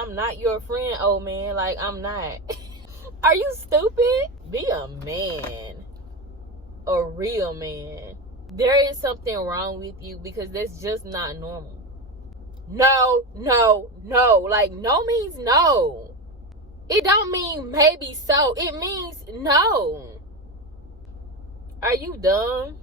I'm not your friend, old man. Like, I'm not. Are you stupid? Be a man. A real man. There is something wrong with you because that's just not normal. No. Like, no means no. It don't mean maybe so. It means no. Are you dumb?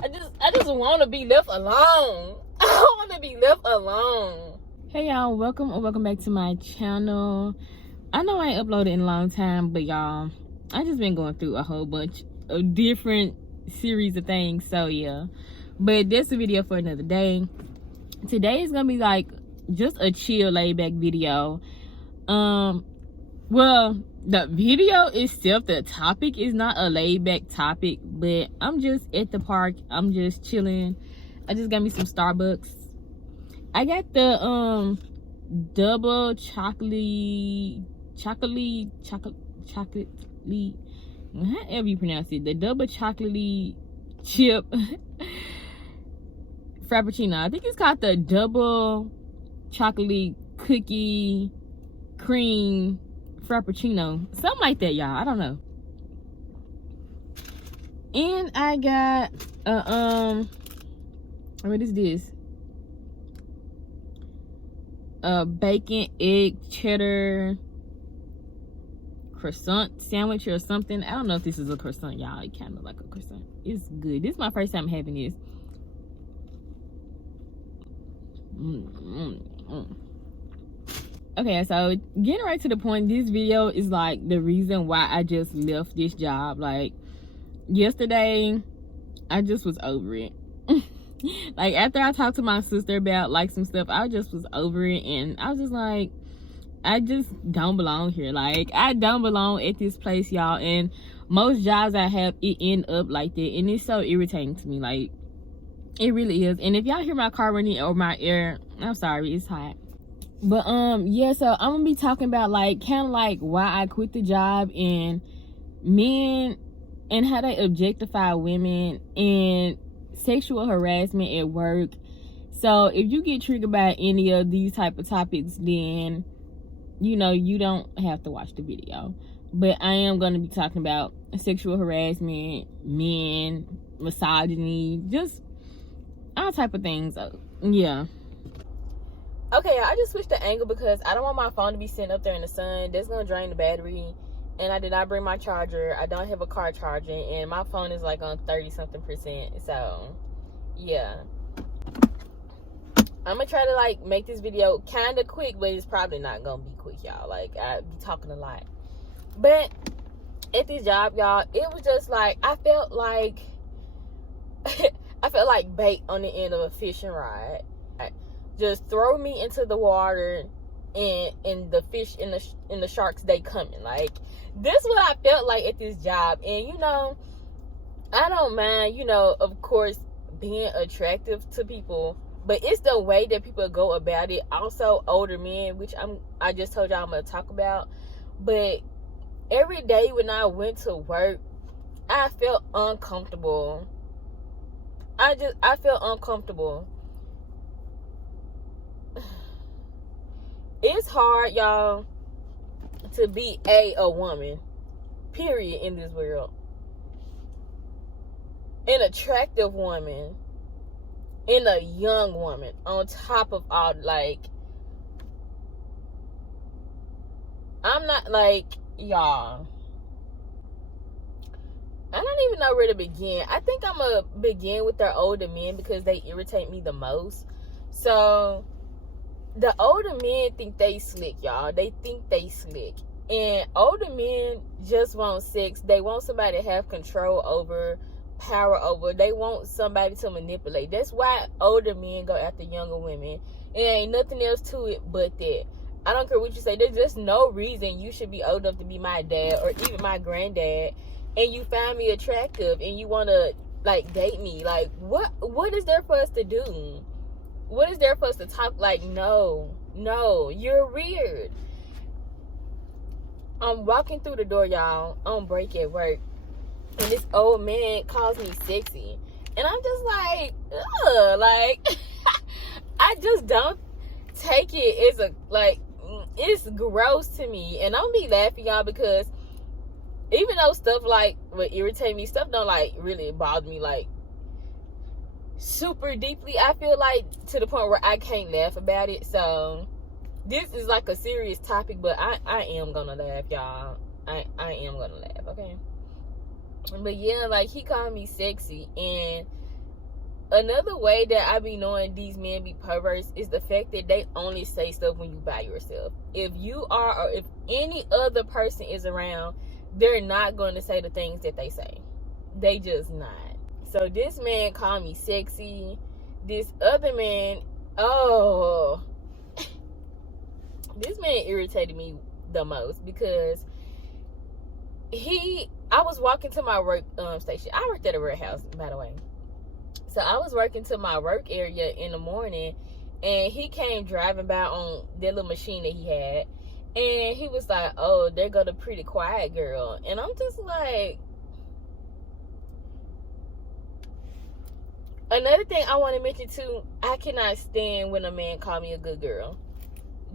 I just want to be left alone. I want to be left alone. Hey y'all, welcome back to my channel. I know I ain't uploaded in a long time, but y'all, I just been going through a whole bunch of different series of things, so yeah. But that's a video for another day. Today is gonna be like just a chill, laid back video. Well, the video itself, the topic is not a laid back topic, but I'm just at the park. I'm just chilling. I just got me some Starbucks. I got the double chocolate, however you pronounce it, the double chocolate chip frappuccino. I think it's called the double chocolate cookie cream frappuccino, something like that, y'all. I don't know. And I got what is this? A bacon, egg, cheddar croissant sandwich or something. I don't know if this is a croissant, y'all. It kind of like a croissant. It's good. This is my first time having this. Okay, so getting right to the point, this video is like the reason why I just left this job. Like, yesterday, I just was over it. Like, after I talked to my sister about like some stuff, I just was over it, and I was just like, I just don't belong here. Like, I don't belong at this place, y'all. And most jobs I have, it end up like that, and it's so irritating to me. Like, it really is. And if y'all hear my car running or my air, I'm sorry, it's hot. But yeah, so I'm gonna be talking about like kind of like why I quit the job, and men and how they objectify women, and sexual harassment at work. So if you get triggered by any of these type of topics, then you know you don't have to watch the video. But I am going to be talking about sexual harassment, men, misogyny, just all type of things. Yeah. Okay, I just switched the angle because I don't want my phone to be sitting up there in the sun. That's going to drain the battery. And I did not bring my charger. I don't have a car charging. And my phone is like on 30-something%. So, yeah. I'm going to try to like make this video kind of quick. But it's probably not going to be quick, y'all. Like, I be talking a lot. But at this job, y'all, it was just like, I felt like bait on the end of a fishing rod. Just throw me into the water, and the fish and the sharks, they coming. Like, this is what I felt like at this job. And you know, I don't mind, you know, of course, being attractive to people, but it's the way that people go about it. Also, older men, which I just told y'all I'm gonna talk about. But every day when I went to work, I felt uncomfortable. I felt uncomfortable. It's hard, y'all, to be a woman, period, in this world. An attractive woman, and a young woman, on top of all, like, I'm not, like, y'all, I don't even know where to begin. I think I'm going to begin with their older men because they irritate me the most. So, the older men think they slick, y'all. They think they slick. And older men just want sex. They want somebody to have control over, power over. They want somebody to manipulate. That's why older men go after younger women. And there ain't nothing else to it but that. I don't care what you say. There's just no reason you should be old enough to be my dad or even my granddad, and you find me attractive and you want to, like, date me. Like, what is there for us to do? What is there for us to talk? Like, no, you're weird. I'm walking through the door, y'all, on break at work, and this old man calls me sexy, and I'm just like, ugh, like, I just don't take it as a, like, it's gross to me. And I'm be laughing, y'all, because even though stuff like would irritate me, stuff don't like really bother me like super deeply. I feel like to the point where I can't laugh about it. So this is like a serious topic, but I am gonna laugh, y'all. I am gonna laugh, okay? But yeah, like, he called me sexy. And another way that I be knowing these men be perverts is the fact that they only say stuff when you by yourself. If you are, or if any other person is around, they're not going to say the things that they say. They just not. So this man called me sexy. This other man, oh, this man irritated me the most because I was walking to my work station. I worked at a warehouse, by the way. So I was working to my work area in the morning, and he came driving by on that little machine that he had, and he was like, oh, there go the pretty quiet girl. And I'm just like, another thing I want to mention too, I cannot stand when a man call me a good girl.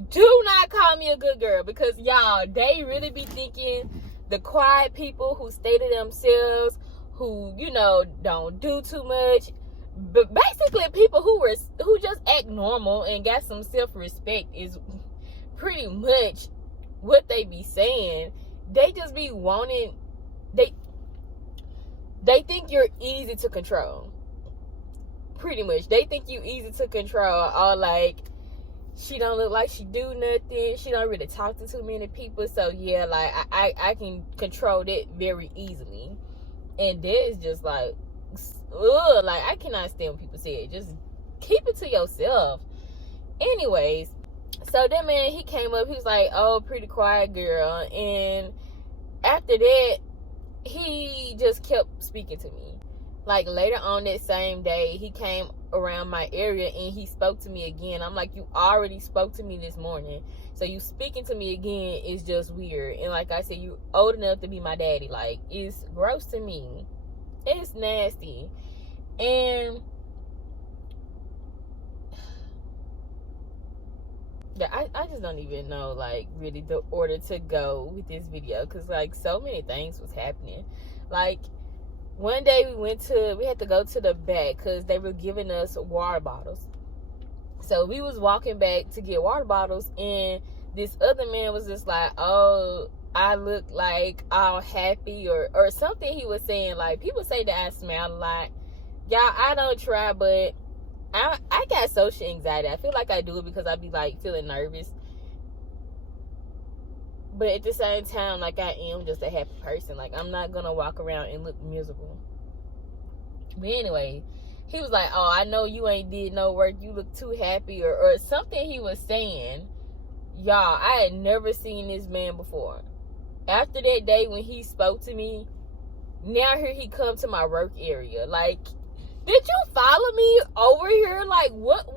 Do not call me a good girl, because y'all, they really be thinking the quiet people who stay to themselves, who, you know, don't do too much, but basically people who just act normal and got some self-respect is pretty much what they be saying. They just be wanting, they think you're easy to control. Pretty much. They think you easy to control. Or like, she don't look like she do nothing. She don't really talk to too many people. So yeah, like I can control that very easily. And that is just like, ugh, like I cannot stand when people say it. Just keep it to yourself. Anyways, so that man, he came up, he was like, oh, pretty quiet girl. And after that, he just kept speaking to me. Like later on that same day, he came around my area and he spoke to me again. I'm like, you already spoke to me this morning, so you speaking to me again is just weird. And like I said, you old enough to be my daddy. Like, it's gross to me. It's nasty. And I just don't even know, like, really the order to go with this video, because like so many things was happening. Like, one day we had to go to the back because they were giving us water bottles. So we was walking back to get water bottles, and this other man was just like, oh, I look like all happy or something he was saying. Like, people say that I smile a lot. Y'all, I don't try, but I got social anxiety. I feel like I do it because I be like feeling nervous. But at the same time, like, I am just a happy person. Like, I'm not going to walk around and look miserable. But anyway, he was like, oh, I know you ain't did no work. You look too happy or something he was saying. Y'all, I had never seen this man before. After that day when he spoke to me, now here he come to my work area. Like, did you follow me over here? Like, what?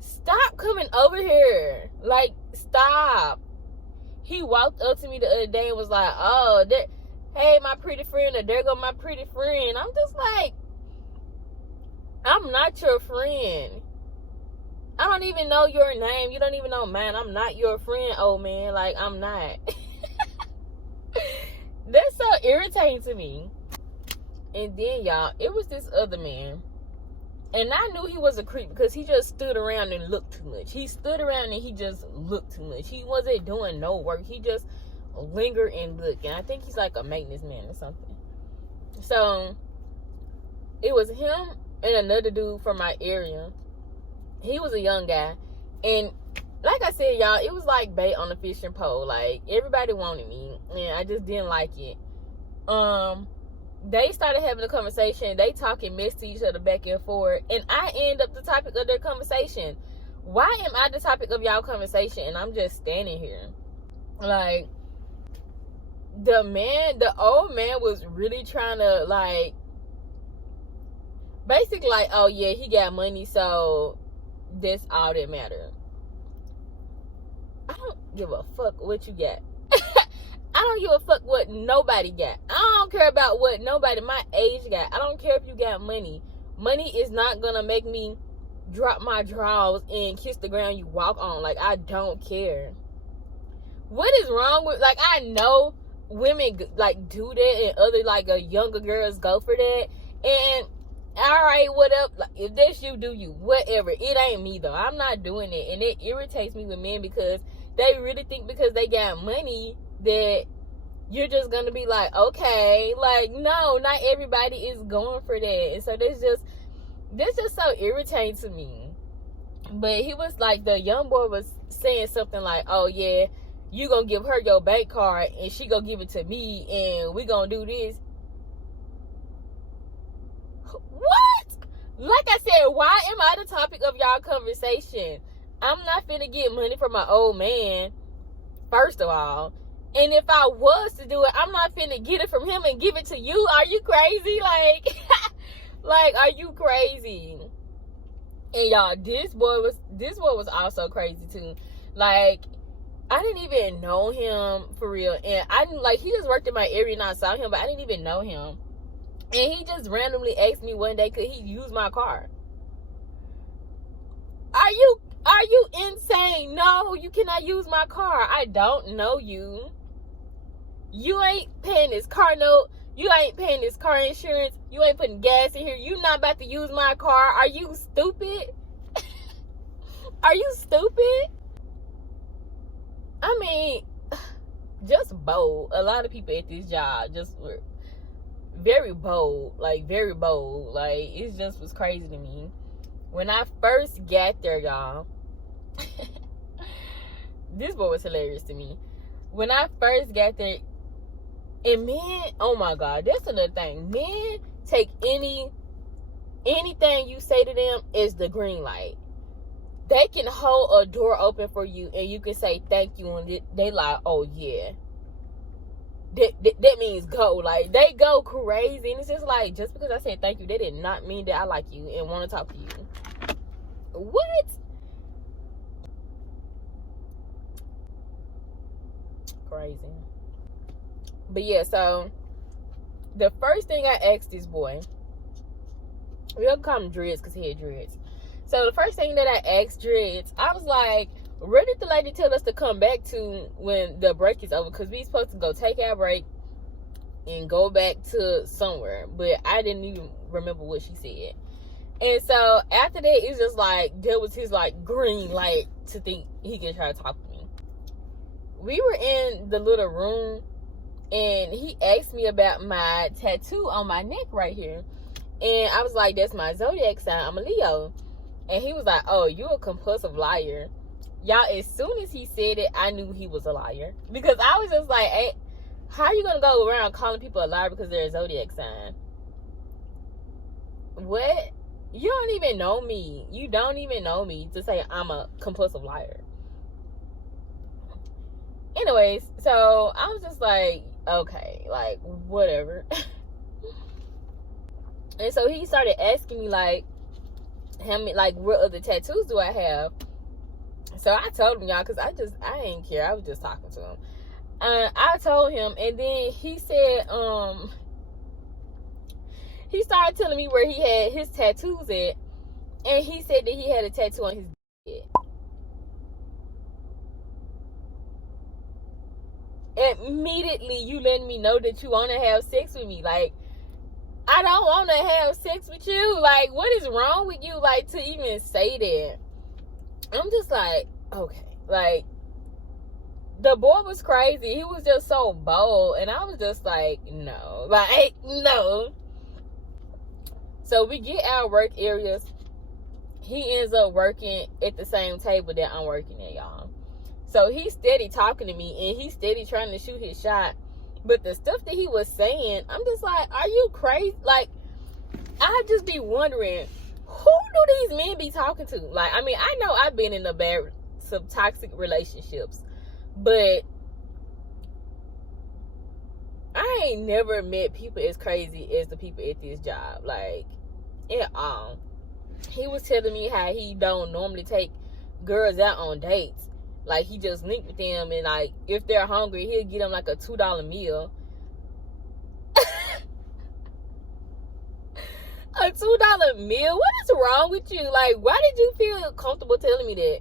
Stop coming over here. Like, stop. He walked up to me the other day and was like, oh, hey, my pretty friend, or there go my pretty friend. I'm just like, I'm not your friend. I don't even know your name. You don't even know mine. I'm not your friend, old man. Like, I'm not. That's so irritating to me. And then, y'all, it was this other man. And I knew he was a creep because he just stood around and looked too much. He stood around and he just looked too much. He wasn't doing no work. He just lingered and looked. And I think he's like a maintenance man or something. So, it was him and another dude from my area. He was a young guy. And like I said, y'all, it was like bait on the fishing pole. Like, everybody wanted me. And I just didn't like it. They started having a conversation. They talking mess to each other back and forth. And I end up the topic of their conversation. Why am I the topic of y'all conversation? And I'm just standing here. Like, the old man was really trying to, like, basically like, oh yeah, he got money, so that's all that matters. I don't give a fuck what you got. I don't give a fuck what nobody got. I don't care about what nobody my age got. I don't care if you got money. Money is not gonna make me drop my drawers and kiss the ground you walk on. Like, I don't care. what is wrong with, like, I know women like do that and other like younger girls go for that, and all right, what up, like, if that's you, do you, whatever. It ain't me though. I'm not doing it. And it irritates me with men because they really think because they got money that you're just gonna be like, okay, like, no, not everybody is going for that. And so this just so irritating to me. But he was like, the young boy was saying something like, oh yeah, you gonna give her your bank card and she gonna give it to me and we gonna do this. What? Like I said, why am I the topic of y'all conversation? I'm not finna get money from my old man, first of all. And if I was to do it, I'm not finna get it from him and give it to you. Are you crazy? Like, like, are you crazy? And y'all, this boy was also crazy too. Like, I didn't even know him for real. And I didn't, like, he just worked in my area and I saw him, but I didn't even know him. And he just randomly asked me one day, could he use my car? Are you insane? No, you cannot use my car. I don't know you. You ain't paying this car note. You ain't paying this car insurance. You ain't putting gas in here. You not about to use my car. Are you stupid? Are you stupid? I mean, just bold. A lot of people at this job just were very bold. Like, very bold. Like, it just was crazy to me. When I first got there, y'all, this boy was hilarious to me. When I first got there, and men, oh my God, that's another thing. Men take anything you say to them is the green light. They can hold a door open for you and you can say thank you and they like, oh yeah. That means go. Like, they go crazy. And it's just like, just because I said thank you, that did not mean that I like you and want to talk to you. What? Crazy. But yeah, so the first thing I asked this boy, we'll call him Dreads because he had dreads. So the first thing that I asked Dreads, I was like, where did the lady tell us to come back to when the break is over? Because we supposed to go take our break and go back to somewhere. But I didn't even remember what she said. And so after that, it's just like, there was his like green light to think he could try to talk to me. We were in the little room and he asked me about my tattoo on my neck right here. And I was like, that's my zodiac sign. I'm a Leo. And he was like, oh, you a compulsive liar. Y'all, as soon as he said it, I knew he was a liar. Because I was just like, hey, how are you going to go around calling people a liar because they're a zodiac sign? What? You don't even know me. You don't even know me to say I'm a compulsive liar. Anyways, so I was just like, okay, like, whatever. And so he started asking me, like, how many, like, what other tattoos do I have? So I told him, y'all, because I didn't care. I was just talking to him. I told him, and then he said, he started telling me where he had his tattoos at, and he said that he had a tattoo on his head. Immediately, you letting me know that you want to have sex with me. Like, I don't want to have sex with you. Like, what is wrong with you? Like, to even say that. I'm just like, okay. Like, the boy was crazy. He was just so bold. And I was just like, no. Like, no. So we get our work areas. He ends up working at the same table that I'm working at, y'all. So he's steady talking to me and he's steady trying to shoot his shot. But the stuff that he was saying, I'm just like, are you crazy? Like, I just be wondering, who do these men be talking to? Like, I mean, I know I've been in some toxic relationships, but I ain't never met people as crazy as the people at this job. Like, at all. He was telling me how he don't normally take girls out on dates. Like, he just linked with them, and like, if they're hungry, he'll get them like a $2 meal. A $2 meal? What is wrong with you? Like, why did you feel comfortable telling me that?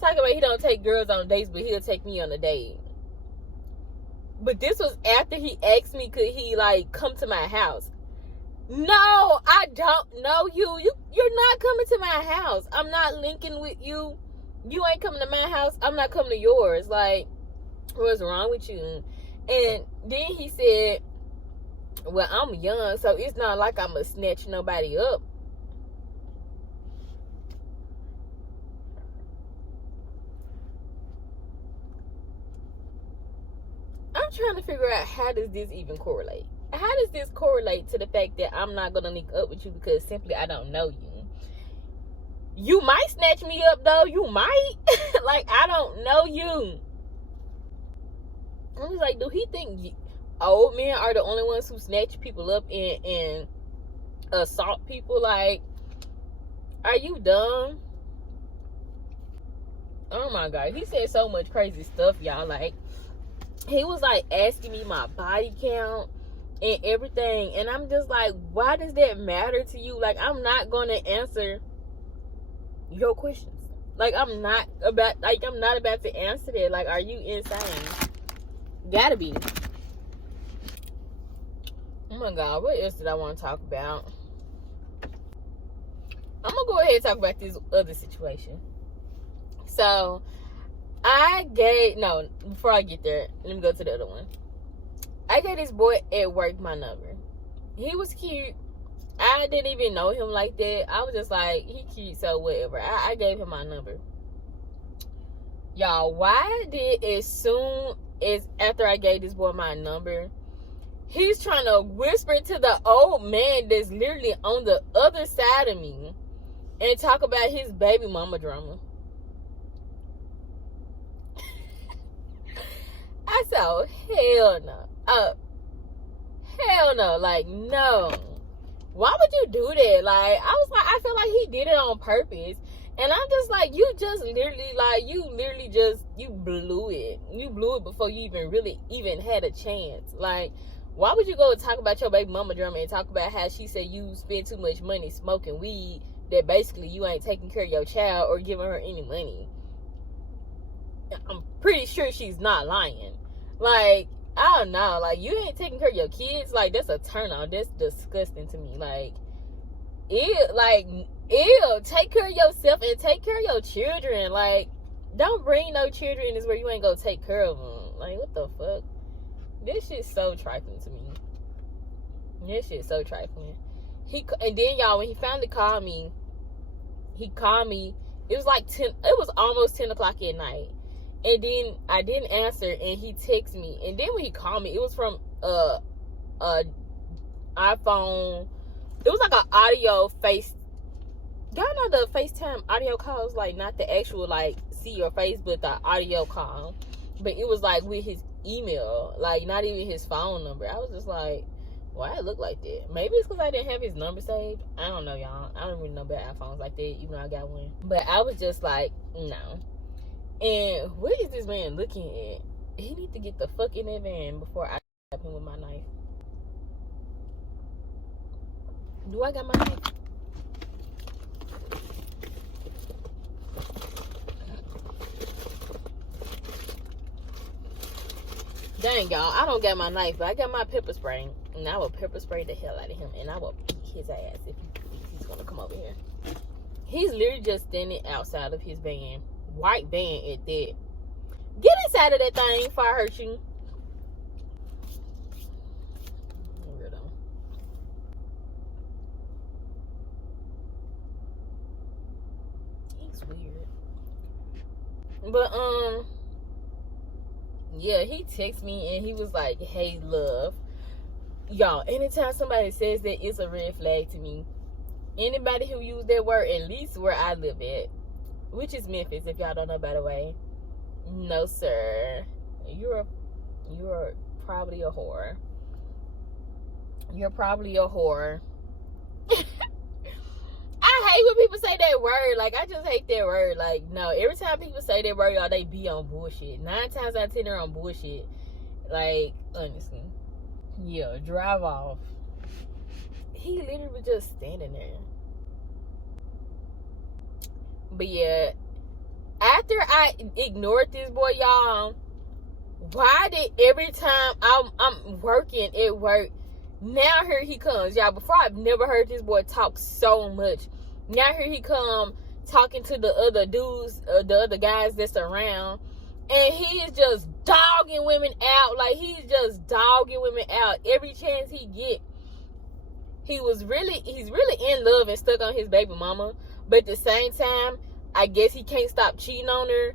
Talking about he don't take girls on dates, but he'll take me on a date. But this was after he asked me, could he like come to my house? No, I don't know you. You're not coming to my house. I'm not linking with you. You ain't coming to my house. I'm not coming to yours. Like, what's wrong with you? And then he said, well, I'm young, so it's not like I'm gonna snatch nobody up. I'm trying to figure out, how does this even correlate? How does this correlate to the fact that I'm not gonna link up with you because simply I don't know you? You might snatch me up though. You might. Like, I don't know you. I was like, do he think old men are the only ones who snatch people up and assault people? Like, are you dumb? Oh my God. He said so much crazy stuff, y'all. Like, he was like asking me my body count and everything. And I'm just like, why does that matter to you? Like, I'm not going to answer your questions. Like, I'm not about to answer that. Like, are you insane? Gotta be. Oh my God, what else did I want to talk about? I'm gonna go ahead and talk about this other situation. So, before I get there, let me go to the other one. I gave this boy at work my number. He was cute. I didn't even know him like that. I was just like, he cute, so whatever. I gave him my number. Y'all, why did, as soon as after I gave this boy my number, he's trying to whisper to the old man that's literally on the other side of me and talk about his baby mama drama. I said, hell no. Hell no. Like, no. Why would you do that? Like, I was like, I feel like he did it on purpose. And I'm just like, you blew it. You blew it before you even had a chance. Like, why would you go and talk about your baby mama drama and talk about how she said you spend too much money smoking weed, that basically you ain't taking care of your child or giving her any money? I'm pretty sure she's not lying. Like, I don't know. Like, you ain't taking care of your kids? Like, that's a turn on. That's disgusting to me. Like, ew, take care of yourself and take care of your children. Like, don't bring no children is where you ain't gonna take care of them. Like, what the fuck? This shit's so trifling to me. This shit's so trifling. And then, y'all, when he finally called me, it was like 10, it was almost 10 o'clock at night. And then I didn't answer, and he texted me. And then when he called me, it was from iPhone. It was like an audio face. Y'all know the FaceTime audio calls, like not the actual like see your face, but the audio call. But it was like with his email, like not even his phone number. I was just like, why it look like that? Maybe it's because I didn't have his number saved. I don't know, y'all. I don't really know about iPhones like that, even though I got one. But I was just like, no. And what is this man looking at? He need to get the fuck in that van before I stab him with my knife. Do I got my knife? Dang, y'all, I don't got my knife, but I got my pepper spray. And I will pepper spray the hell out of him. And I will beat his ass if he's gonna come over here. He's literally just standing outside of his van. White van at that. Get inside of that thing before I hurt you. Weirdo. He's weird. But yeah, he texted me and he was like, hey love. Y'all, anytime somebody says that, it's a red flag to me. Anybody who use that word, at least where I live at, which is Memphis, if y'all don't know, by the way. No, sir. You're probably a whore. You're probably a whore. I hate when people say that word. Like, I just hate that word. Like, no. Every time people say that word, y'all, they be on bullshit. 9 times out of 10, they're on bullshit. Like, honestly. Yeah, drive off. He literally was just standing there. But yeah, after I ignored this boy, y'all, why did every time I'm working at work, now here he comes, y'all. Before, I've never heard this boy talk so much. Now here he come talking to the other dudes, the other guys that's around, and he is just dogging women out. Like, he's just dogging women out every chance he get. He's really in love and stuck on his baby mama, but at the same time, I guess he can't stop cheating on her.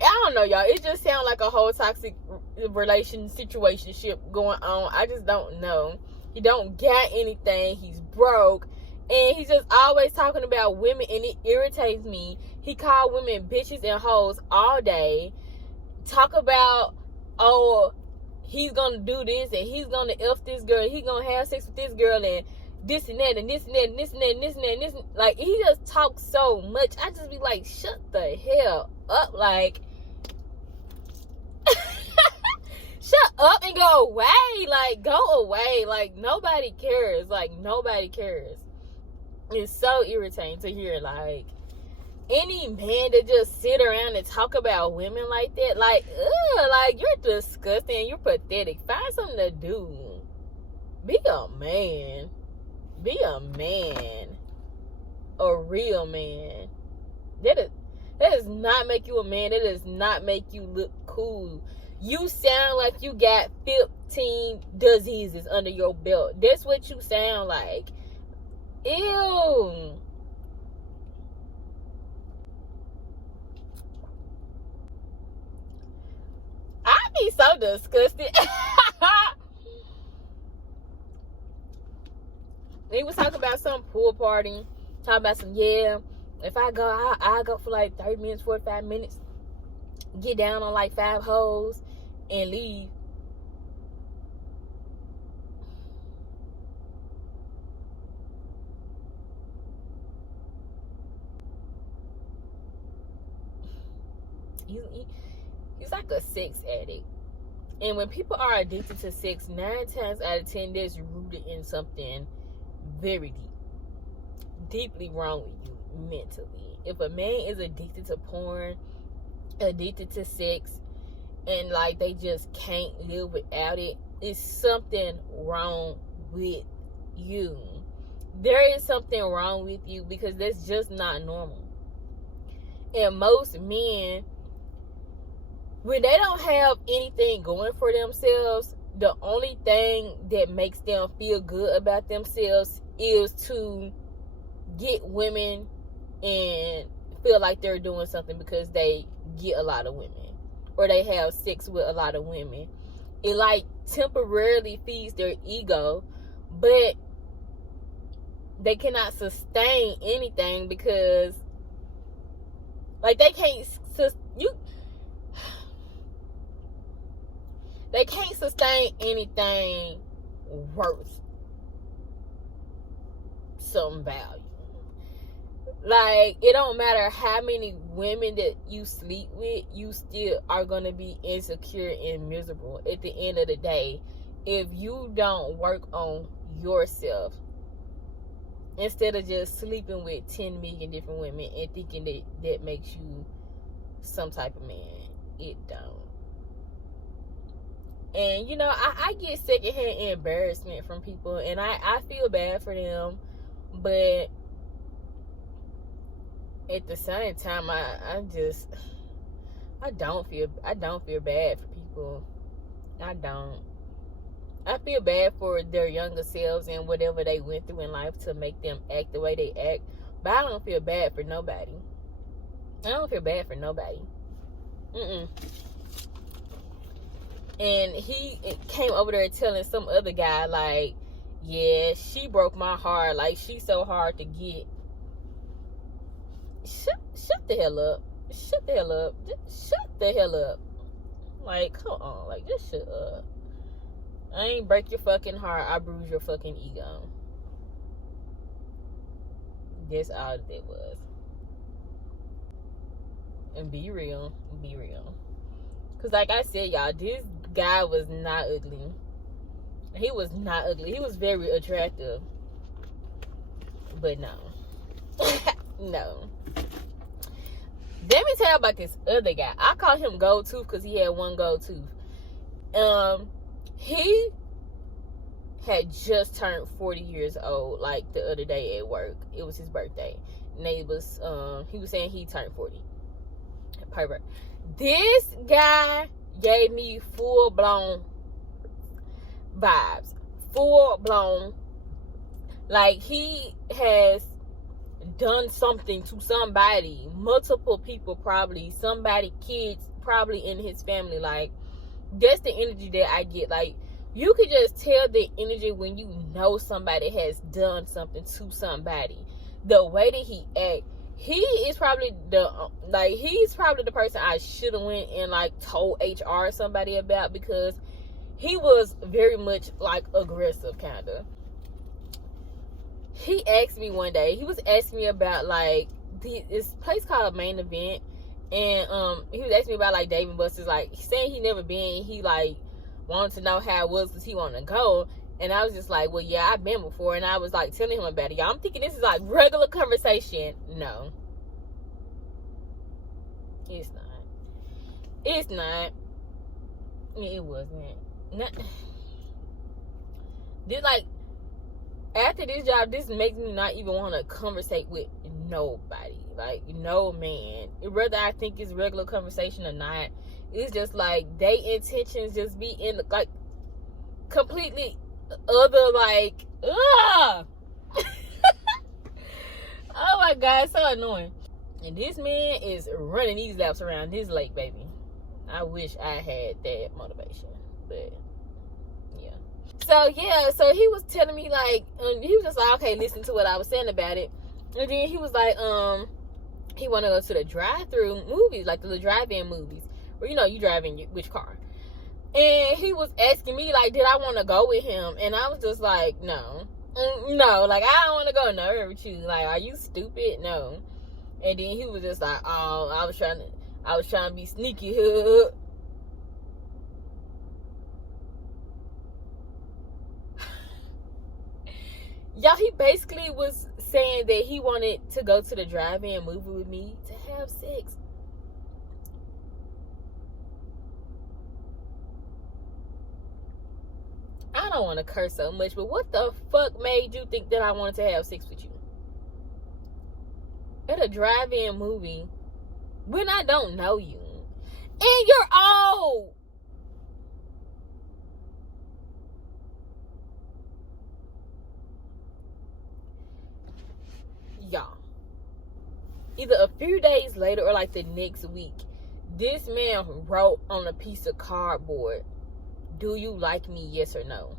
I don't know, y'all. It just sounds like a whole toxic situationship going on. I just don't know. He don't got anything. He's broke. And he's just always talking about women, and it irritates me. He called women bitches and hoes all day. Talk about, oh, he's gonna do this, and he's gonna F this girl, he's gonna have sex with this girl, and this and that, and this and that, and this and that, and this and that, and this. Like, he just talks so much. I just be like, shut the hell up. Like, shut up and go away. Like, go away. Like, nobody cares. Like, nobody cares. It's so irritating to hear, like, any man that just sit around and talk about women like that. Like, ugh, like, you're disgusting. You're pathetic. Find something to do. Be a man. Be a man. A real man. That does not make you a man. That does not make you look cool. You sound like you got 15 diseases under your belt. That's what you sound like. Ew. I be so disgusted. He was talking about some pool party. Talking about some, yeah, if I go, I'll go for like 30 minutes, 45 minutes. Get down on like 5 hoes and leave. He's like a sex addict. And when people are addicted to sex, 9 times out of 10, that's rooted in something very deeply wrong with you mentally. If a man is addicted to porn, addicted to sex, and like they just can't live without it, it's something wrong with you. There is something wrong with you, because that's just not normal. And most men, when they don't have anything going for themselves, the only thing that makes them feel good about themselves is to get women and feel like they're doing something because they get a lot of women, or they have sex with a lot of women. It like temporarily feeds their ego, but they cannot sustain anything, because like they can't sustain anything worth some value. Like, it don't matter how many women that you sleep with, you still are gonna be insecure and miserable at the end of the day if you don't work on yourself, instead of just sleeping with 10 million different women and thinking that makes you some type of man. It don't. And, you know, I get secondhand embarrassment from people, and I feel bad for them, but at the same time, I don't feel bad for people. I don't. I feel bad for their younger selves and whatever they went through in life to make them act the way they act, but I don't feel bad for nobody. I don't feel bad for nobody. And he came over there telling some other guy, like, yeah, she broke my heart. Like, she's so hard to get. Shut the hell up. Shut the hell up. Just shut the hell up. Like, come on. Like, just shut up. I ain't break your fucking heart. I bruise your fucking ego. That's all that was. And be real. Be real. Because like I said, y'all, this guy was not ugly. He was not ugly. He was very attractive. But no. No. Let me tell you about this other guy. I call him Gold Tooth because he had one gold tooth. He had just turned 40 years old, like the other day at work. It was his birthday. And he was saying he turned 40. Pervert. This guy gave me full-blown vibes. Full-blown. Like, he has done something to somebody. Multiple people probably. Somebody, kids probably in his family. Like, that's the energy that I get. Like, you can just tell the energy when you know somebody has done something to somebody. The way that he act. He's probably the person I should have went and like told HR or somebody about, because he was very much like aggressive kind of. He asked me one day, he was asking me about like this place called Main Event, and he was asking me about like Dave and Buster's, like saying he never been, he like wanted to know how it was because he wanted to go. And I was just like, well, yeah, I've been before. And I was like telling him about it. Y'all, I'm thinking this is like regular conversation. No. It's not. It's not. It wasn't. This, like, after this job, this makes me not even want to conversate with nobody. Like, no man. Whether I think it's regular conversation or not, it's just like, they intentions just be in, like, completely other, like, ugh. Oh my God, it's so annoying. And this man is running these laps around this lake, baby. I wish I had that motivation, but yeah. So he was telling me, like, he was just like, okay, listen to what I was saying about it. And then he was like, he want to go to the drive-through movies, like the drive-in movies, where, you know, you drive in which car. And he was asking me, like, did I want to go with him? And I was just like, no. No, like, I don't want to go nowhere with you. Like, are you stupid? No. And then he was just like, oh, I was trying to be sneaky. Y'all, he basically was saying that he wanted to go to the drive-in movie with me to have sex. I don't want to curse so much, but what the fuck made you think that I wanted to have sex with you? At a drive-in movie when I don't know you. And you're old. Y'all. Either a few days later or like the next week, this man wrote on a piece of cardboard, do you like me, yes or no?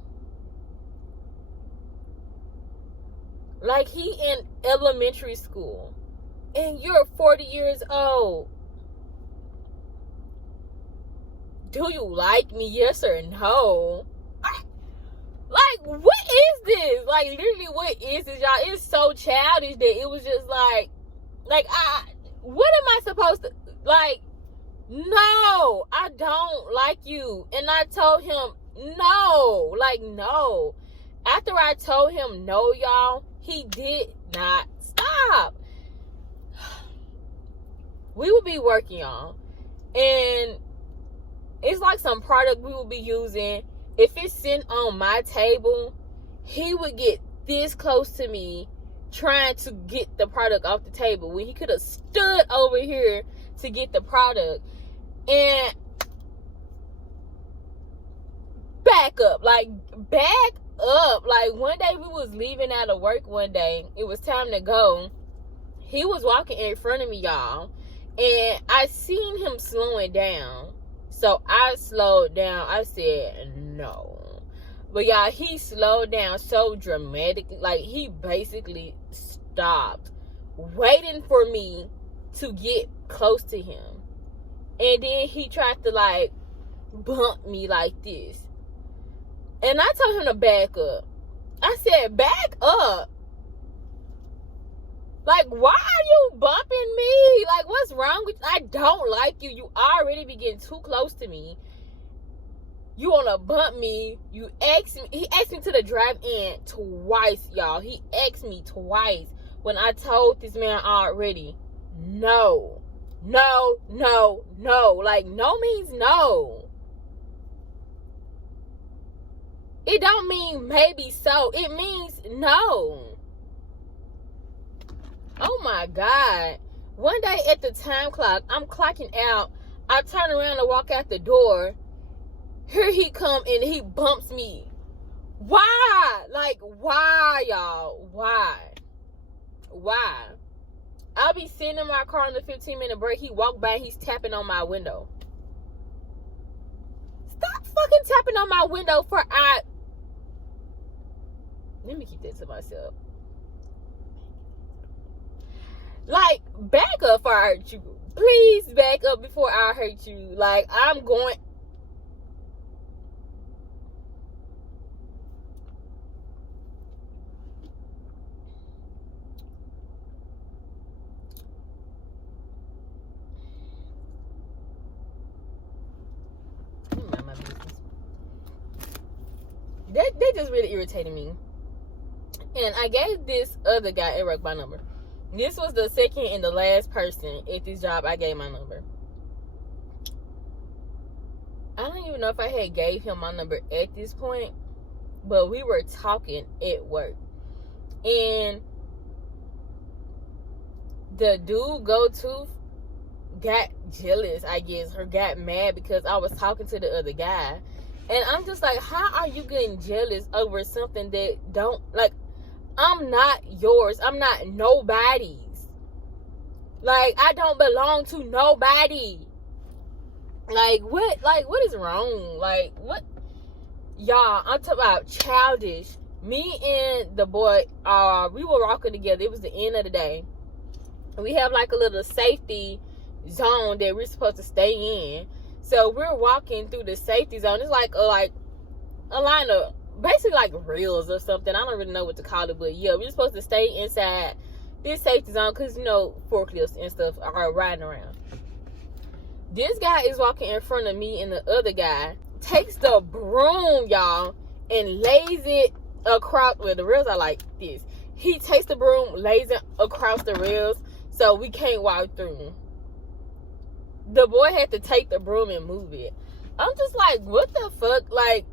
Like, he in elementary school. And you're 40 years old. Do you like me, yes or no? Like, what is this? Like, literally, what is this, y'all? It's so childish that it was just like, what am I supposed to, like, no, I don't like you. And I told him, no, like, no. After I told him no, y'all, he did not stop. We would be working on, and it's like some product we would be using. If it's sitting on my table, he would get this close to me trying to get the product off the table when he could have stood over here to get the product. And back up. Like, one day we was leaving out of work one day. It was time to go. He was walking in front of me, y'all. And I seen him slowing down. So I slowed down. I said, no. But y'all, he slowed down so dramatically. Like, he basically stopped waiting for me to get close to him. And then he tried to, like, bump me like this. And I told him to back up. I said, back up. Like, why are you bumping me? Like, what's wrong with you? I don't like you. You already be getting too close to me. You want to bump me. You asked me. He asked me to the drive-in twice, y'all. He asked me twice when I told this man already, no. No, no, no. Like, no means no. It don't mean maybe so. It means no. Oh my God. One day at the time clock, I'm clocking out. I turn around and walk out the door. Here he come and he bumps me. Why? Like, why, y'all? Why? I'll be sitting in my car on the 15-minute break. He walked by and he's tapping on my window. Stop fucking tapping on my window let me keep that to myself. Like, back up before I hurt you. Please back up before I hurt you. Like, I'm going... Mind my business. They just really irritated me. And I gave this other guy at work my number. This was the second and the last person at this job I gave my number. I don't even know if I had gave him my number at this point, but we were talking at work. And the dude got jealous, I guess, or got mad because I was talking to the other guy. And I'm just like, how are you getting jealous over something that don't, like, I'm not yours. I'm not nobody's. Like, I don't belong to nobody. Like, what is wrong? Like, what? Y'all, I'm talking about childish. Me and the boy, we were walking together. It was the end of the day. We have like a little safety zone that we're supposed to stay in. So we're walking through the safety zone. It's like a line of, basically like rails or something. I don't really know what to call it, but yeah, we're supposed to stay inside this safety zone because, you know, forklifts and stuff are riding around. This guy is walking in front of me, and the other guy takes the broom, y'all, and lays it across, well, the rails are like this. He takes the broom, lays it across the rails so we can't walk through. The boy had to take the broom and move it. I'm just like, what the fuck? Like,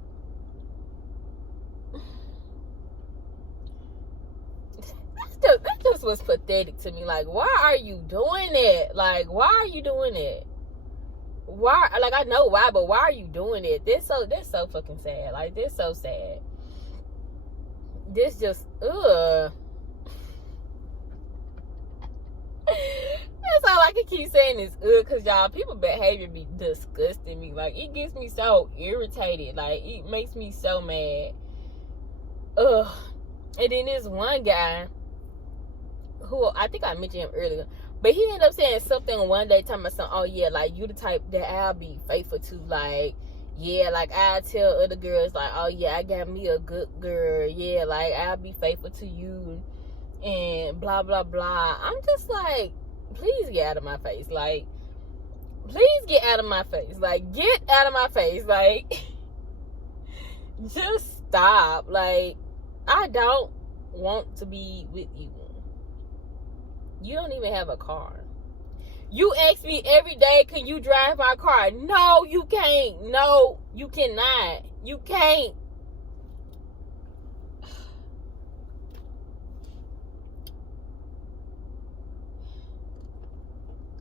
that just was pathetic to me. Like, why are you doing it? Like, why are you doing it? Why? Like, I know why, but why are you doing it? That's so fucking sad. Like, this so sad. This just, ugh. That's all I can keep saying is ugh, because y'all, people behavior be disgusting me. Like, it gets me so irritated. Like, it makes me so mad. Ugh. And then this one guy, who I think I mentioned him earlier, but he ended up saying something one day, talking about something, oh yeah, like, you the type that I'll be faithful to. Like, yeah, like, I tell other girls, like, oh yeah, I got me a good girl. Yeah, like, I'll be faithful to you, and blah blah blah. I'm just like, please get out of my face. Like, please get out of my face. Like, get out of my face. Like, just stop. Like, I don't want to be with you. You don't even have a car. You ask me every day, can you drive my car? No, you can't. No, you cannot. You can't.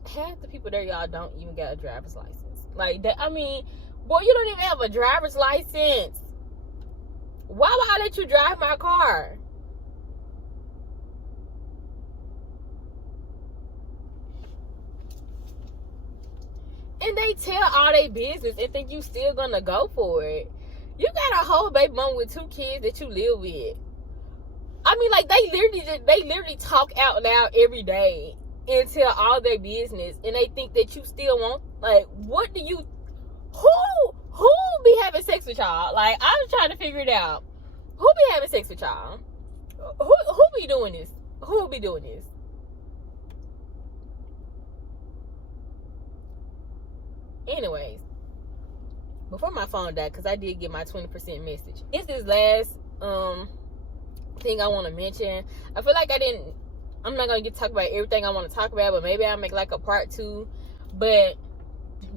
Half the people there, y'all, don't even got a driver's license. Like, that, I mean, boy, you don't even have a driver's license. Why would I let you drive my car? And they tell all their business and think you still gonna go for it. You got a whole baby mom with 2 kids that you live with. I mean, like, they literally talk out loud every day and tell all their business, and they think that you still want, like, what do you, who be having sex with y'all? Like, I was trying to figure it out. Who be having sex with y'all? Who be doing this? Who be doing this? Anyways, before my phone died, because I did get my 20% message, it's this last thing I want to mention. I feel like I'm not going to talk about everything I want to talk about, but maybe I'll make like a part 2. But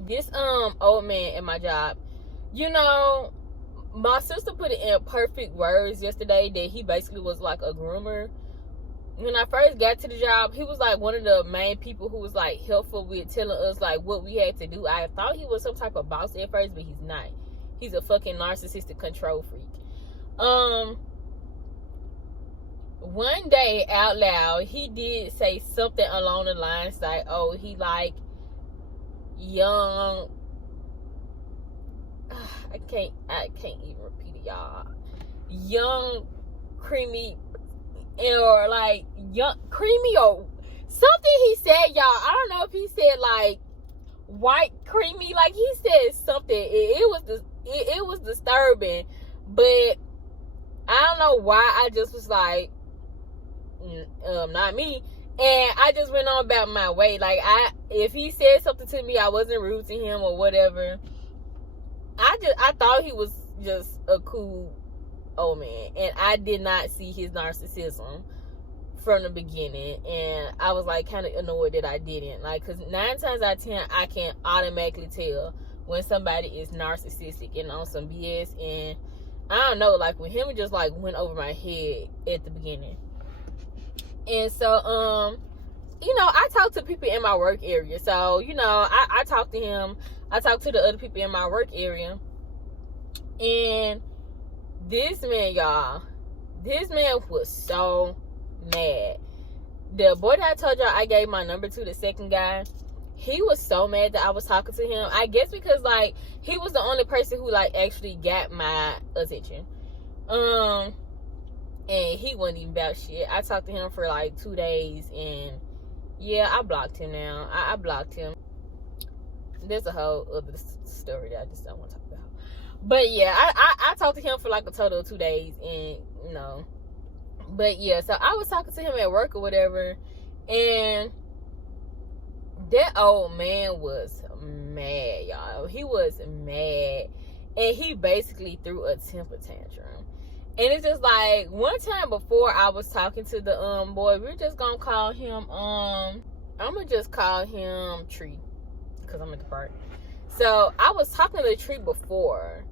this old man at my job, you know, my sister put it in perfect words yesterday that he basically was like a groomer. When I first got to the job, he was like one of the main people who was like helpful with telling us like what we had to do. I thought he was some type of boss at first, but he's not. He's a fucking narcissistic control freak. One day out loud, he did say something along the lines like, oh, he like young, I can't even repeat it, y'all. Young, creamy, or like young, creamy, or something he said, y'all. I don't know if he said like white creamy, like he said something. It was disturbing, but I don't know why. I just was like, not me. And I just went on about my way. Like, if he said something to me, I wasn't rude to him or whatever. I thought he was just a cool old man, and I did not see his narcissism from the beginning. And I was like kind of annoyed that I didn't, like, because 9 times out of 10 I can automatically tell when somebody is narcissistic and on some BS. And I don't know, like with him, it just like went over my head at the beginning. And so, you know, I talk to people in my work area. So, you know, I talk to him. I talk to the other people in my work area. And this man, y'all, this man was so mad. The boy that I told y'all I gave my number to, the second guy, he was so mad that I was talking to him. I guess because, like, he was the only person who, like, actually got my attention. And he wasn't even about shit. I talked to him for like 2 days, and yeah, I blocked him now. I blocked him. There's a whole other story that I just don't want to talk about. But yeah, I talked to him for like a total of 2 days, and you know. But yeah, so I was talking to him at work or whatever, and that old man was mad, y'all. He was mad, and he basically threw a temper tantrum. And it's just like, one time before I was talking to the boy, we're just gonna call him I'm gonna just call him Tree, because I'm at the park. So I was talking to Tree before,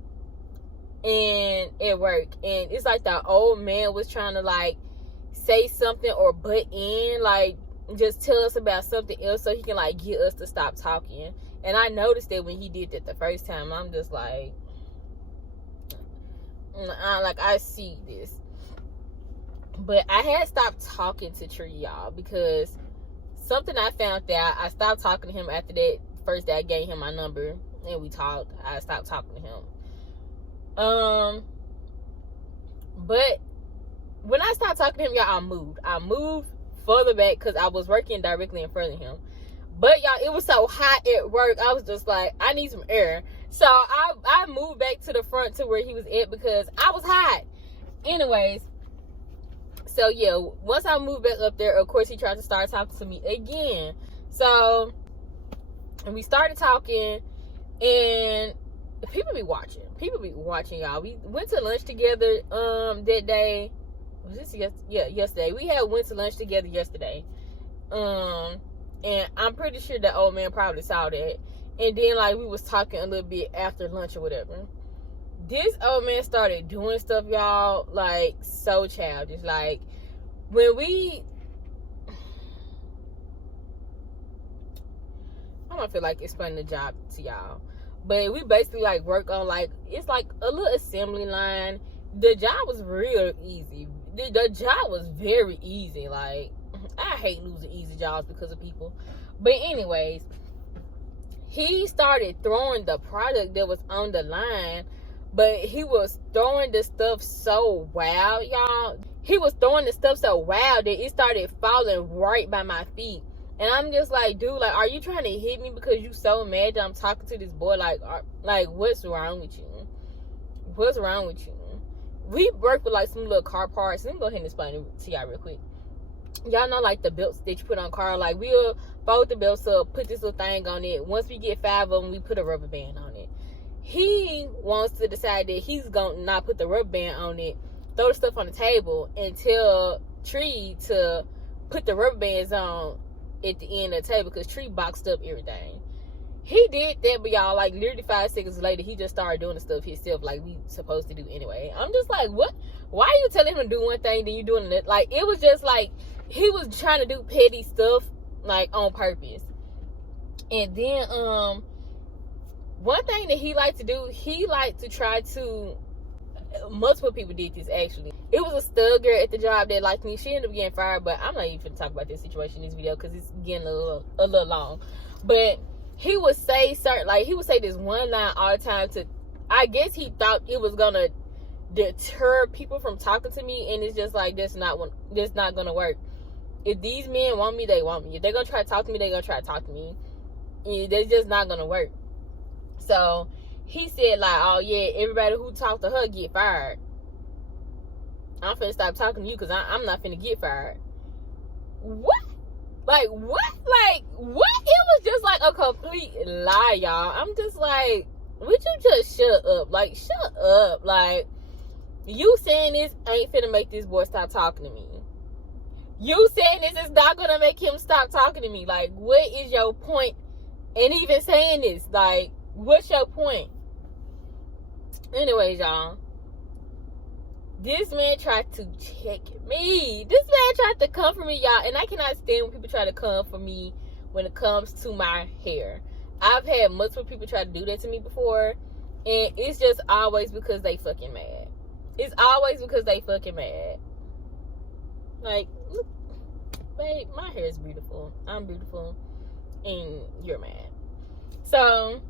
and at work, and it's like the old man was trying to like say something or butt in, like just tell us about something else so he can like get us to stop talking. And I noticed that when he did that the first time. I'm just like, I see this. But I had stopped talking to Tree, y'all, because something I found out. I stopped talking to him after that first day I gave him my number and we talked. I stopped talking to him. But when I stopped talking to him, y'all, I moved further back because I was working directly in front of him. But y'all, it was so hot at work, I was just like, I need some air. So I moved back to the front to where he was at because I was hot. Anyways, so yeah, once I moved back up there, of course he tried to start talking to me again. So, and we started talking, and people be watching, y'all. We went to lunch together that day. Was this yesterday? We went to lunch together yesterday. And I'm pretty sure the old man probably saw that. And then, like, we was talking a little bit after lunch or whatever. This old man started doing stuff, y'all, like, so childish. Like, when I don't feel like explaining the job to y'all. But we basically, like, work on, like, it's like a little assembly line. The job was real easy. The job was very easy. Like, I hate losing easy jobs because of people. But anyways, he started throwing the product that was on the line, but he was throwing the stuff so wild, y'all. He was throwing the stuff so wild that it started falling right by my feet. And I'm just like, dude, like, are you trying to hit me because you so mad that I'm talking to this boy? Like, what's wrong with you? What's wrong with you? We work with, like, some little car parts. Let me go ahead and explain it to y'all real quick. Y'all know, like, the belts that you put on car. Like, we'll fold the belts up, put this little thing on it. Once we get 5 of them, we put a rubber band on it. He wants to decide that he's going to not put the rubber band on it, throw the stuff on the table, and tell Tree to put the rubber bands on at the end of the table because Tree boxed up everything. he did that, but y'all, like, literally 5 seconds later, he just started doing the stuff himself, like we supposed to do anyway. I'm just like, what? Why are you telling him to do one thing, then you doing it? Like, it was just like, he was trying to do petty stuff, like, on purpose. And then, one thing that he liked to do, he liked to try to, multiple people did this, actually. It was a stud girl at the job that liked me. She ended up getting fired, but I'm not even going to talk about this situation in this video, because it's getting a little long. But he would say he would say this one line all the time to, I guess he thought it was going to deter people from talking to me, and it's just like, that's not going to work. If these men want me, they want me. If they're going to try to talk to me, they're going to try to talk to me. That's just not going to work. So he said, like, oh yeah, everybody who talked to her get fired. I'm finna stop talking to you because I'm not finna get fired. What? Like, what? Like, what? It was just like a complete lie, y'all. I'm just like, would you just shut up? Like, shut up. Like, you saying this ain't finna make this boy stop talking to me. You saying this is not gonna make him stop talking to me. Like, what is your point in even saying this? Like, what's your point? Anyways, y'all, this man tried to check me. This man tried to come for me, y'all, and I cannot stand when people try to come for me when it comes to my hair. I've had multiple people try to do that to me before, and it's just always because they fucking mad. It's always because they fucking mad. Like, look, babe, my hair is beautiful. I'm beautiful, and you're mad. So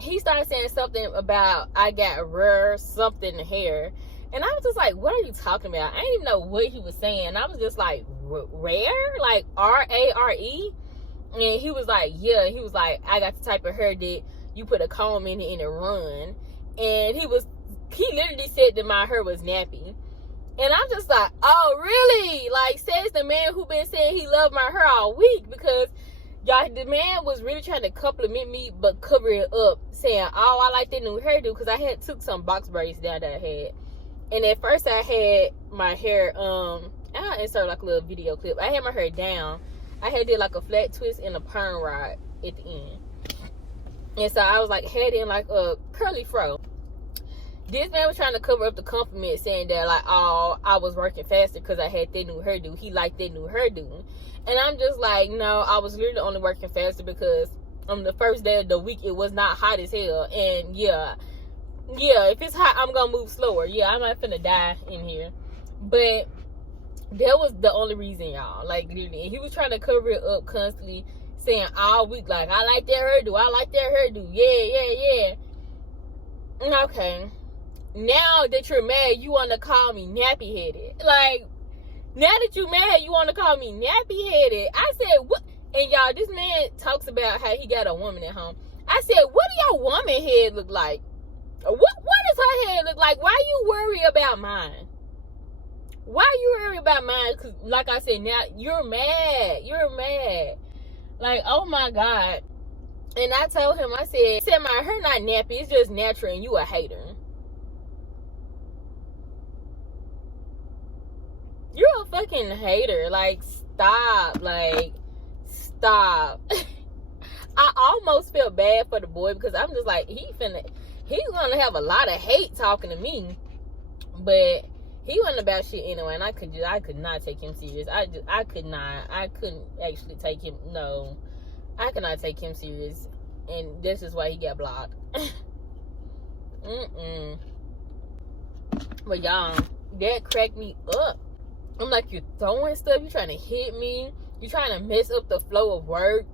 he started saying something about I got rare something hair. And I was just like, what are you talking about? I didn't even know what he was saying. I was just like, rare? Like R-A-R-E? And he was like, yeah. He was like, I got the type of hair that you put a comb in it and it run. And he literally said that my hair was nappy. And I'm just like, oh, really? Like, says the man who been saying he loved my hair all week. Because y'all, the man was really trying to compliment me, but cover it up, saying, oh, I like that new hairdo, because I had took some box braids down that I had. And at first I had my hair, I'll insert like a little video clip. I had my hair down. I had did like a flat twist and a perm rod at the end. And so I was like, had in like a curly fro. This man was trying to cover up the compliment, saying that like, oh, I was working faster because I had that new hairdo. He liked that new hairdo. And I'm just like, no, I was literally only working faster because on the first day of the week, it was not hot as hell. And yeah, if it's hot, I'm gonna move slower. Yeah, I'm not finna die in here. But that was the only reason, y'all. Like, literally. And he was trying to cover it up constantly, saying all week, like, I like that hairdo. I like that hairdo. Yeah. Okay. Now that you're mad, you want to call me nappy-headed. Like, now that you're mad, you want to call me nappy-headed. I said, what? And y'all, this man talks about how he got a woman at home. I said, what do your woman head look like? What does her head look like? Why you worry about mine? Why you worry about mine? Because, like I said, now you're mad. You're mad. Like, oh my God. And I told him, I said my hair not nappy. It's just natural, and you a hater. You're a fucking hater. Like, stop. Like, stop. I almost feel bad for the boy because I'm just like, he's gonna have a lot of hate talking to me, but he wasn't about shit anyway, and I could not take him serious. I couldn't actually take him. No, I could not take him serious, and this is why he got blocked. But y'all, that cracked me up. I'm like, you're throwing stuff, you're trying to hit me, you're trying to mess up the flow of work.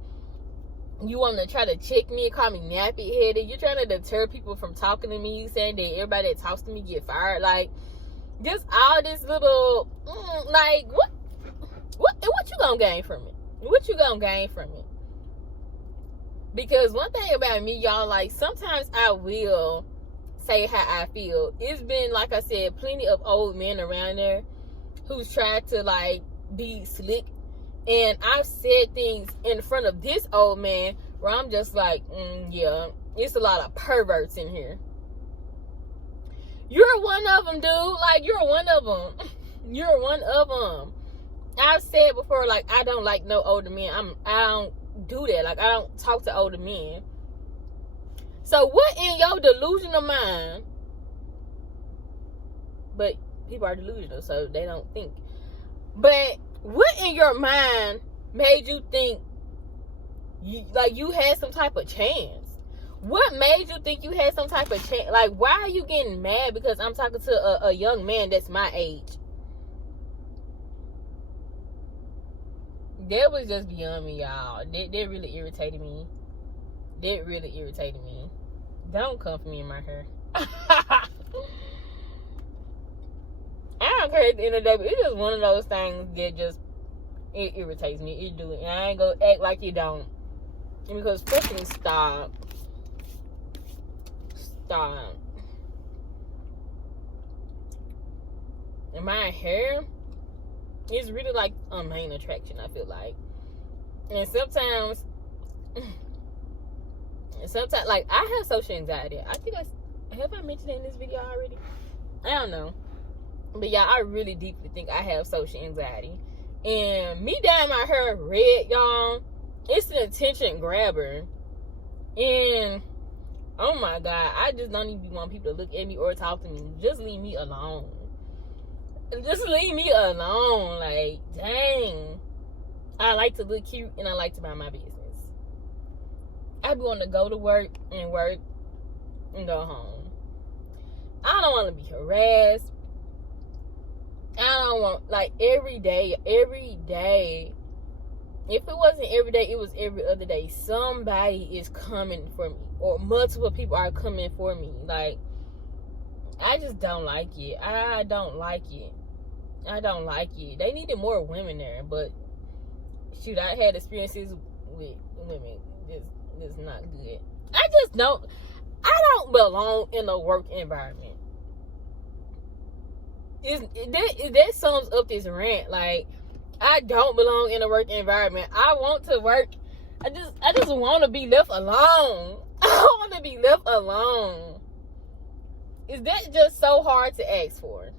You want to try to check me and call me nappy-headed. You're trying to deter people from talking to me, saying that everybody that talks to me get fired. Like, just all this little, like, what you gonna gain from it? What you gonna gain from it? Because one thing about me, y'all, like, sometimes I will say how I feel. It's been, like I said, plenty of old men around there who's tried to, like, be slick. And I've said things in front of this old man where I'm just like, yeah, it's a lot of perverts in here. You're one of them, dude. Like, you're one of them. You're one of them. I've said before, like, I don't like no older men. I don't do that. Like, I don't talk to older men. So what in your delusional mind? But people are delusional, so they don't think. But what in your mind made you think you had some type of chance? What made you think you had some type of chance? Like, why are you getting mad because I'm talking to a young man that's my age? That was just beyond me, y'all. That really irritated me. Don't come for me in my hair. I don't care at the end of the day, but it's just one of those things that just, it irritates me. It do it. And I ain't gonna act like you don't. Because fucking stop. And my hair is really like a main attraction, I feel like. And sometimes, like, I have social anxiety. I think have I mentioned it in this video already? I don't know. But yeah, I really deeply think I have social anxiety. And me dyeing my hair red, y'all, it's an attention grabber. And oh my God, I just don't even want people to look at me or talk to me. Just leave me alone. Like, dang. I like to look cute and I like to mind my business. I be wanting to go to work and go home. I don't want to be harassed. I don't want, like, every day. If it wasn't every day, it was every other day. Somebody is coming for me, or multiple people are coming for me. Like, I just don't like it. I don't like it. They needed more women there, but shoot, I had experiences with women. It's not good. I don't belong in a work environment. That sums up this rant. Like, I don't belong in a work environment. I want to work. I just want to be left alone. I want to be left alone. Is that just so hard to ask for?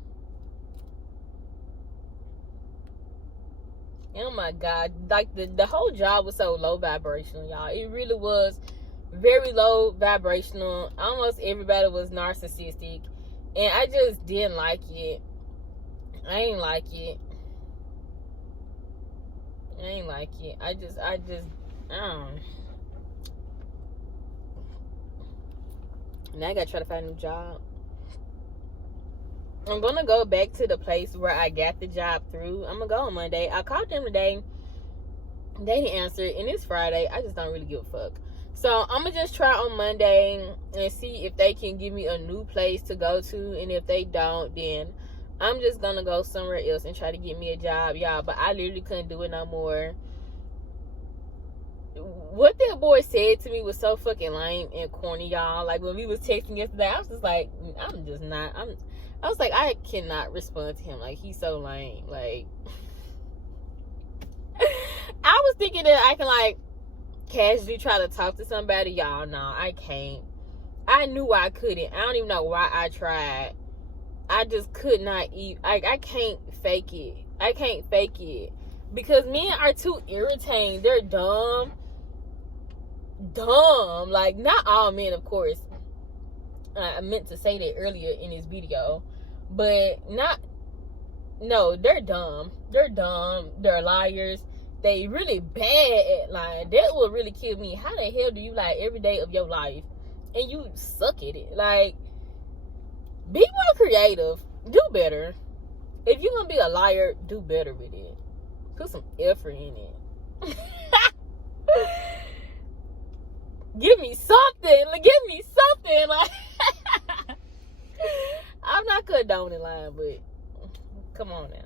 Oh my God. Like, the whole job was so low vibrational, y'all. It really was very low vibrational. Almost everybody was narcissistic. And I just didn't like it. I ain't like it. I just, now I gotta try to find a new job. I'm gonna go back to the place where I got the job through. I'm gonna go on Monday. I called them today. They didn't answer, and it's Friday. I just don't really give a fuck. So I'm gonna just try on Monday and see if they can give me a new place to go to. And if they don't, then I'm just gonna go somewhere else and try to get me a job, y'all. But I literally couldn't do it no more. What that boy said to me was so fucking lame and corny, y'all. Like, when we was texting yesterday, I was just like, I was like, I cannot respond to him. Like, he's so lame. Like, I was thinking that I can, like, casually try to talk to somebody. Y'all, no, I can't. I knew I couldn't. I don't even know why I tried. I just could not eat. I can't fake it. Because men are too irritating. They're dumb. Like, not all men, of course. I meant to say that earlier in this video. But they're dumb. They're liars. They really bad at lying. That will really kill me. How the hell do you lie every day of your life and you suck at it? Like, be more creative. Do better. If you're gonna be a liar, do better with it. Put some effort in it. Give me something. Like, I'm not condoning lying, but come on now.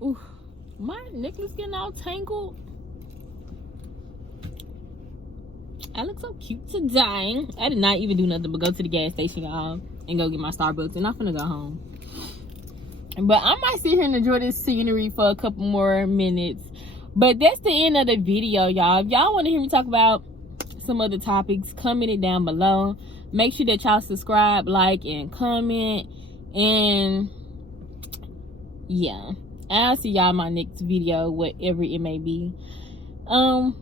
Ooh, my necklace getting all tangled. I look so cute today. I did not even do nothing but go to the gas station, y'all, and go get my Starbucks, and I'm finna go home. But I might sit here and enjoy this scenery for a couple more minutes. But that's the end of the video, y'all. If y'all want to hear me talk about some other topics, comment it down below. Make sure that y'all subscribe, like, and comment. And yeah, I'll see y'all in my next video, whatever it may be. Bye.